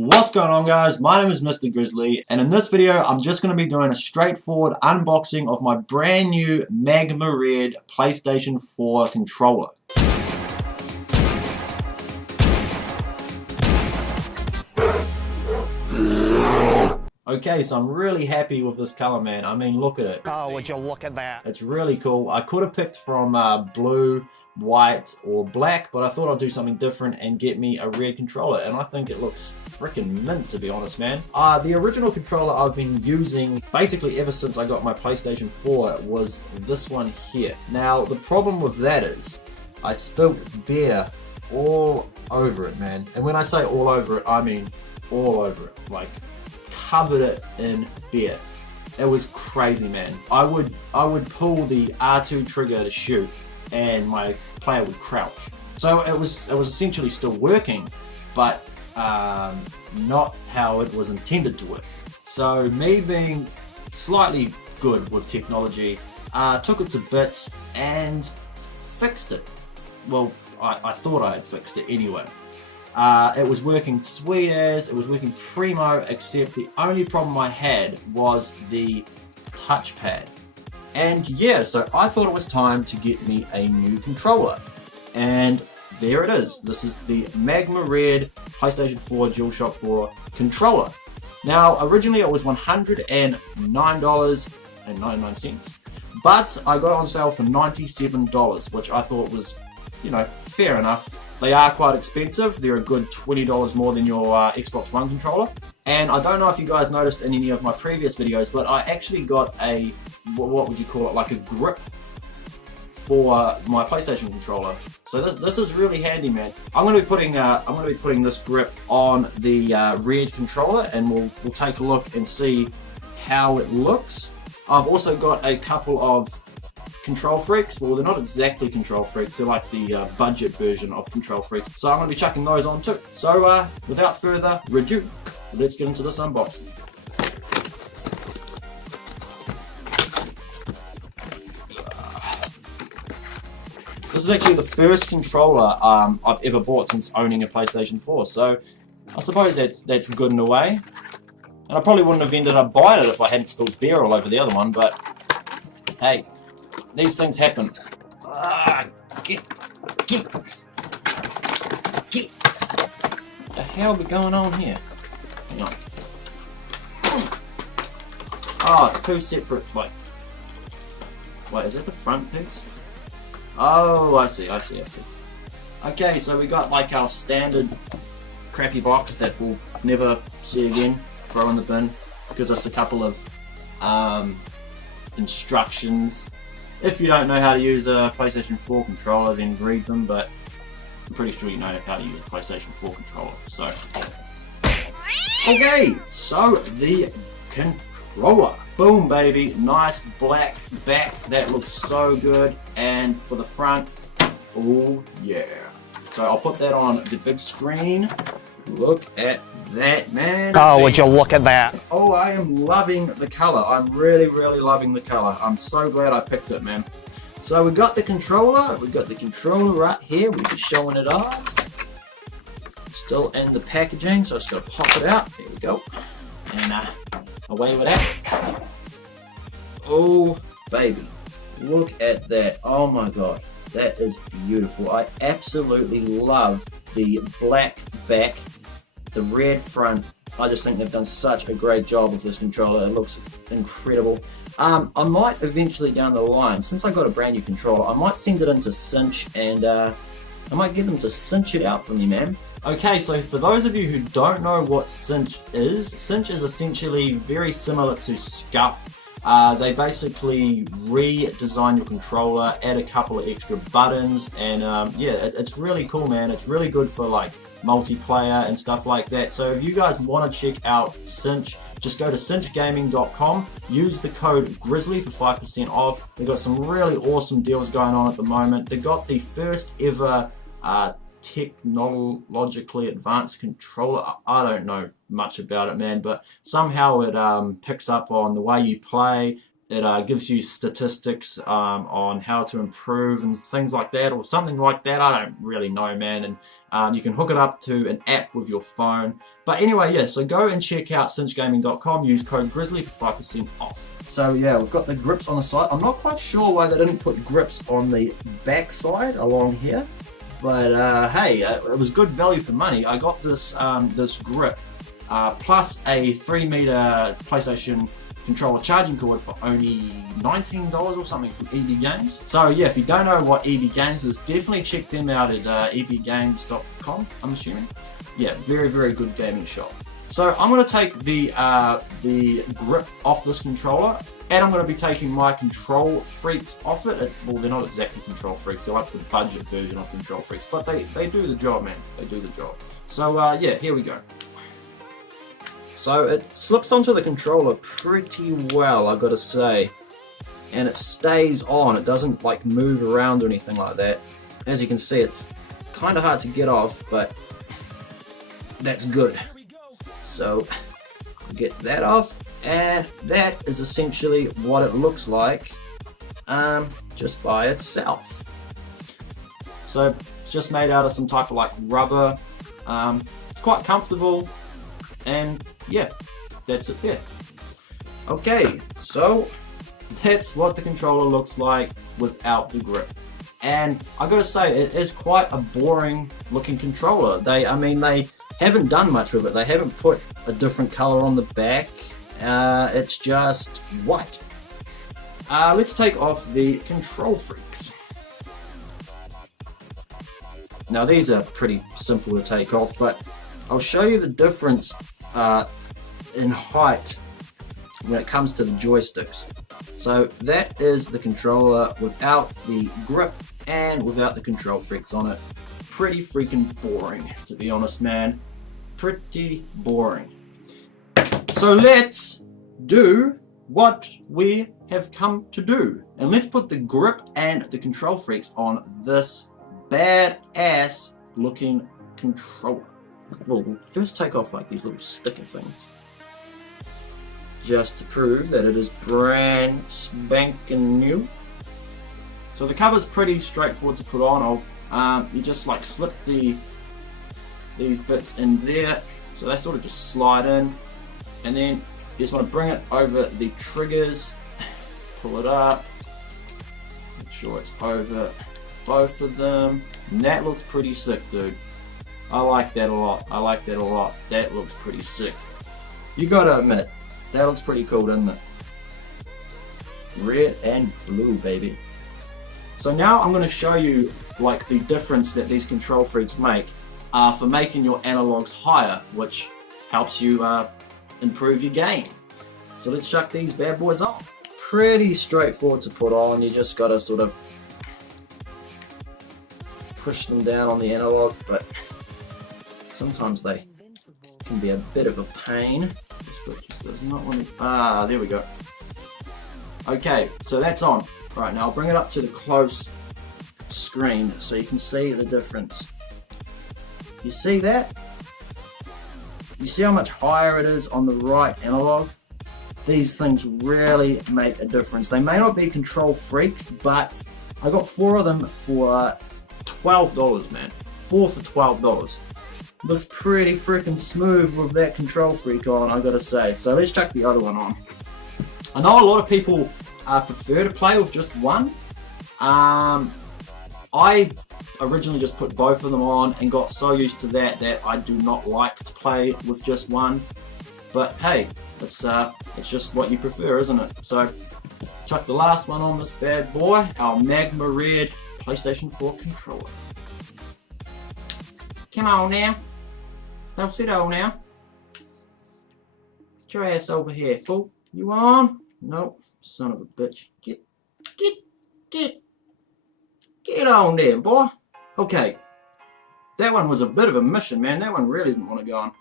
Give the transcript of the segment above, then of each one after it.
What's going on, guys? My name is Mr. Grizzly, and in this video I'm just going to be doing a straightforward unboxing of my brand new Magma Red PlayStation 4 controller. Okay, so I'm really happy with this color, man. I mean, look at it. Oh, would you look at that? It's really cool. I could have picked from blue, white, or black, but I thought I'd do something different and get me a red controller, and I think it looks freaking mint, to be honest, man. The original controller I've been using basically ever since I got my PlayStation 4 was this one here. Now, the problem with that is I spilled beer all over it, man. And when I say all over it, I mean all over it. Like, covered it in beer. It was crazy, man. I would pull the R2 trigger to shoot and my player would crouch. So it was essentially still working, but not how it was intended to work. So me being slightly good with technology, took it to bits and fixed it. Well, I thought I had fixed it anyway. It was working sweet as, it was working primo, except the only problem I had was the touchpad. And yeah, so I thought it was time to get me a new controller. And there it is. This is the Magma Red PlayStation 4 DualShock 4 controller. Now, originally it was $109.99, but I got it on sale for $97, which I thought was, you know, fair enough. They are quite expensive. They're a good $20 more than your Xbox One controller. And I don't know if you guys noticed in any of my previous videos, but I actually got a, what would you call it, like a grip for my PlayStation controller. So this is really handy, man. I'm going to be putting this grip on the Red controller, and we'll take a look and see how it looks. I've also got a couple of Control Freaks. Well, they're not exactly Control Freaks, they're like the budget version of Control Freaks. So I'm going to be chucking those on too. So without further ado, let's get into this unboxing. This is actually the first controller I've ever bought since owning a PlayStation 4, so I suppose that's good in a way. And I probably wouldn't have ended up buying it if I hadn't spilled beer all over the other one, but hey, these things happen. Get. The hell be going on here? Hang on. Oh, it's two separate, wait, is that the front piece? Oh, I see. Okay, so we got like our standard crappy box that we'll never see again, throw in the bin, gives us a couple of instructions. If you don't know how to use a PlayStation 4 controller, then read them, but I'm pretty sure you know how to use a PlayStation 4 controller. So, okay, so the controller. Boom, baby. Nice black back. That looks so good. And for the front, oh yeah. So I'll put that on the big screen. Look at that, man. Oh, would you look at that? Oh, I am loving the color. I'm really loving the color. I'm so glad I picked it, man. So we got the controller. We got the controller right here. We're just showing it off. Still in the packaging, so I just gotta pop it out. There we go. And away with that. Oh, baby. Look at that. Oh my god. That is beautiful. I absolutely love the black back, the red front. I just think they've done such a great job with this controller. It looks incredible. I might eventually down the line, since I got a brand new controller, I might send it into Cinch and I might get them to cinch it out for me, man. Okay, so for those of you who don't know what Cinch is essentially very similar to Scuff. They basically redesign your controller, add a couple of extra buttons, and yeah, it's really cool, man. It's really good for like multiplayer and stuff like that. So if you guys want to check out Cinch, just go to cinchgaming.com, use the code Grizzly for 5% off. They've got some really awesome deals going on at the moment. They got the first ever technologically advanced controller. I don't know much about it, man, but somehow it picks up on the way you play, It gives you statistics on how to improve and things like that, or something like that. I don't really know, man. And you can hook it up to an app with your phone. But anyway, yeah, so go and check out cinchgaming.com. Use code Grizzly for 5% off. So yeah, we've got the grips on the side. I'm not quite sure why they didn't put grips on the back side along here. But hey, it was good value for money. I got this this grip plus a 3-meter PlayStation controller charging cord for only $19 or something from EB Games. So yeah, if you don't know what EB Games is, definitely check them out at ebgames.com, I'm assuming. Yeah, very, very good gaming shop. So I'm going to take the grip off this controller, and I'm going to be taking my Control Freaks off it. Well, they're not exactly Control Freaks, they're like the budget version of Control Freaks, but they do the job, man. They do the job. So yeah, here we go. So it slips onto the controller pretty well, I've got to say, and it stays on. It doesn't like move around or anything like that. As you can see, it's kind of hard to get off, but that's good. So I'll get that off, and that is essentially what it looks like just by itself. So it's just made out of some type of like rubber. It's quite comfortable, and yeah, that's it there. Okay, so that's what the controller looks like without the grip. And I gotta say, it is quite a boring looking controller. They haven't done much with it. They haven't put a different color on the back. It's just white. Let's take off the Control Freaks. Now these are pretty simple to take off, but I'll show you the difference in height when it comes to the joysticks. So that is the controller without the grip and without the Control Freaks on it. Pretty freaking boring, to be honest, man. Pretty boring. So let's do what we have come to do, and let's put the grip and the Control Freaks on this badass looking controller. We'll first take off like these little sticker things, just to prove that it is brand spanking new. So the cover's pretty straightforward to put on. You just like slip these bits in there, so they sort of just slide in, and then you just want to bring it over the triggers, pull it up, make sure it's over both of them, and that looks pretty sick, dude. I like that a lot. I like that a lot. That looks pretty sick. You gotta admit, that looks pretty cool, doesn't it? Red and blue, baby. So now I'm going to show you like the difference that these Control Freaks make for making your analogs higher, which helps you improve your game. So let's chuck these bad boys on. Pretty straightforward to put on. You just got to sort of push them down on the analog, but sometimes they can be a bit of a pain. This bit just does not want to... there we go. Okay, so that's on. Right, now I'll bring it up to the close screen so you can see the difference. You see that? You see how much higher it is on the right analog? These things really make a difference. They may not be Control Freaks, but I got 4 of them for $12, man. 4 for $12. Looks pretty freaking smooth with that Control Freak on, I gotta say. So let's chuck the other one on. I know a lot of people prefer to play with just one. I originally just put both of them on and got so used to that I do not like to play with just one. But hey, it's just what you prefer, isn't it? So chuck the last one on this bad boy, our Magma Red PlayStation 4 Controller. Come on now. Don't sit on now. Get your ass over here, fool. You on? Nope. Son of a bitch. Get on there, boy. Okay. That one was a bit of a mission, man. That one really didn't want to go on.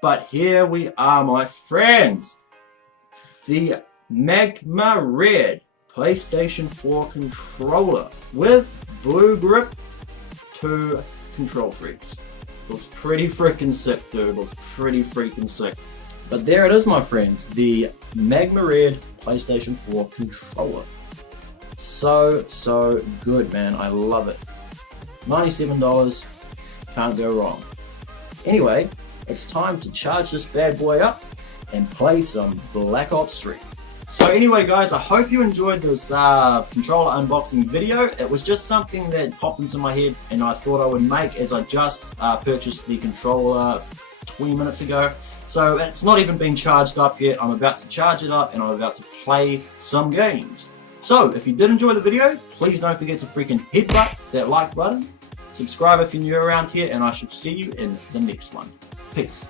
But here we are, my friends. The Magma Red PlayStation 4 Controller with blue grip, 2 Control Freaks. Looks pretty freaking sick, dude. Looks pretty freaking sick. But there it is, my friends, the Magma Red PlayStation 4 controller. So good, man. I love it. $97, can't go wrong. Anyway, it's time to charge this bad boy up and play some Black Ops 3. So anyway guys, I hope you enjoyed this controller unboxing video. It was just something that popped into my head and I thought I would make, as I just purchased the controller 20 minutes ago. So it's not even been charged up yet. I'm about to charge it up and I'm about to play some games. So if you did enjoy the video, please don't forget to freaking headbutt that like button. Subscribe if you're new around here, and I shall see you in the next one. Peace.